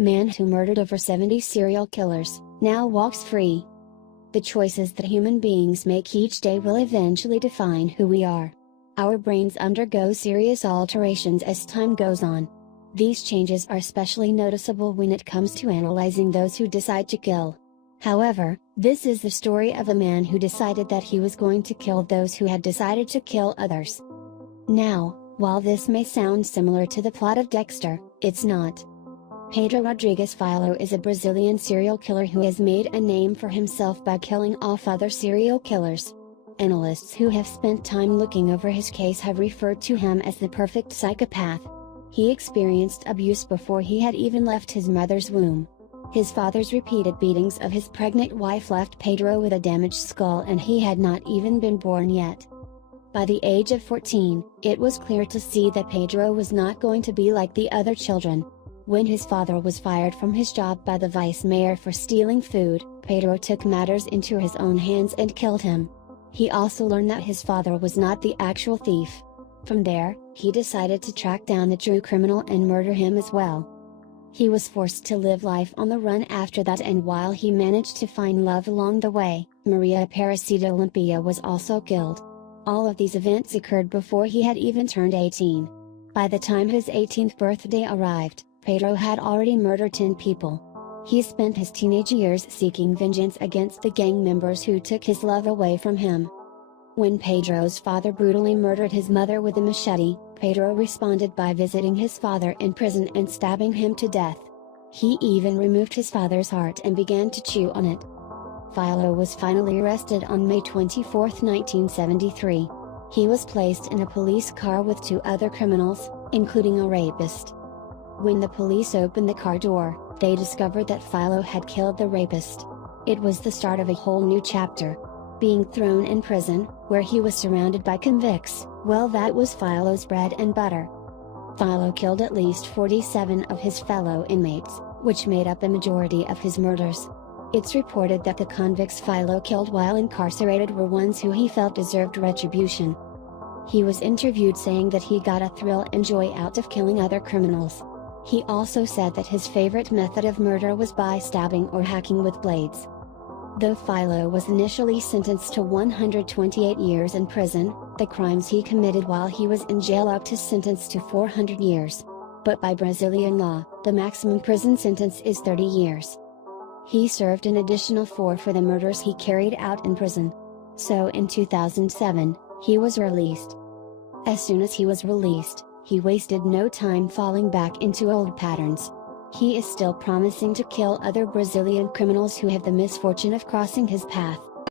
Man who murdered over 70 serial killers, now walks free. The choices that human beings make each day will eventually define who we are. Our brains undergo serious alterations as time goes on. These changes are especially noticeable when it comes to analyzing those who decide to kill. However, this is the story of a man who decided that he was going to kill those who had decided to kill others. Now, while this may sound similar to the plot of Dexter, it's not. Pedro Rodrigues Filho is a Brazilian serial killer who has made a name for himself by killing off other serial killers. Analysts who have spent time looking over his case have referred to him as the perfect psychopath. He experienced abuse before he had even left his mother's womb. His father's repeated beatings of his pregnant wife left Pedro with a damaged skull, and he had not even been born yet. By the age of 14, it was clear to see that Pedro was not going to be like the other children. When his father was fired from his job by the vice mayor for stealing food, Pedro took matters into his own hands and killed him. He also learned that his father was not the actual thief. From there, he decided to track down the true criminal and murder him as well. He was forced to live life on the run after that, and while he managed to find love along the way, Maria Aparecida Olympia was also killed. All of these events occurred before he had even turned 18. By the time his 18th birthday arrived, Pedro had already murdered 10 people. He spent his teenage years seeking vengeance against the gang members who took his love away from him. When Pedro's father brutally murdered his mother with a machete, Pedro responded by visiting his father in prison and stabbing him to death. He even removed his father's heart and began to chew on it. Filho was finally arrested on May 24, 1973. He was placed in a police car with 2 other criminals, including a rapist. When the police opened the car door, they discovered that Filho had killed the rapist. It was the start of a whole new chapter. Being thrown in prison, where he was surrounded by convicts, well, that was Filho's bread and butter. Filho killed at least 47 of his fellow inmates, which made up the majority of his murders. It's reported that the convicts Filho killed while incarcerated were ones who he felt deserved retribution. He was interviewed saying that he got a thrill and joy out of killing other criminals. He also said that his favorite method of murder was by stabbing or hacking with blades. Though Filho was initially sentenced to 128 years in prison, the crimes he committed while he was in jail up to sentence to 400 years. But by Brazilian law, the maximum prison sentence is 30 years. He served an additional 4 for the murders he carried out in prison. So in 2007, he was released. As soon as he was released, he wasted no time falling back into old patterns. He is still promising to kill other Brazilian criminals who have the misfortune of crossing his path.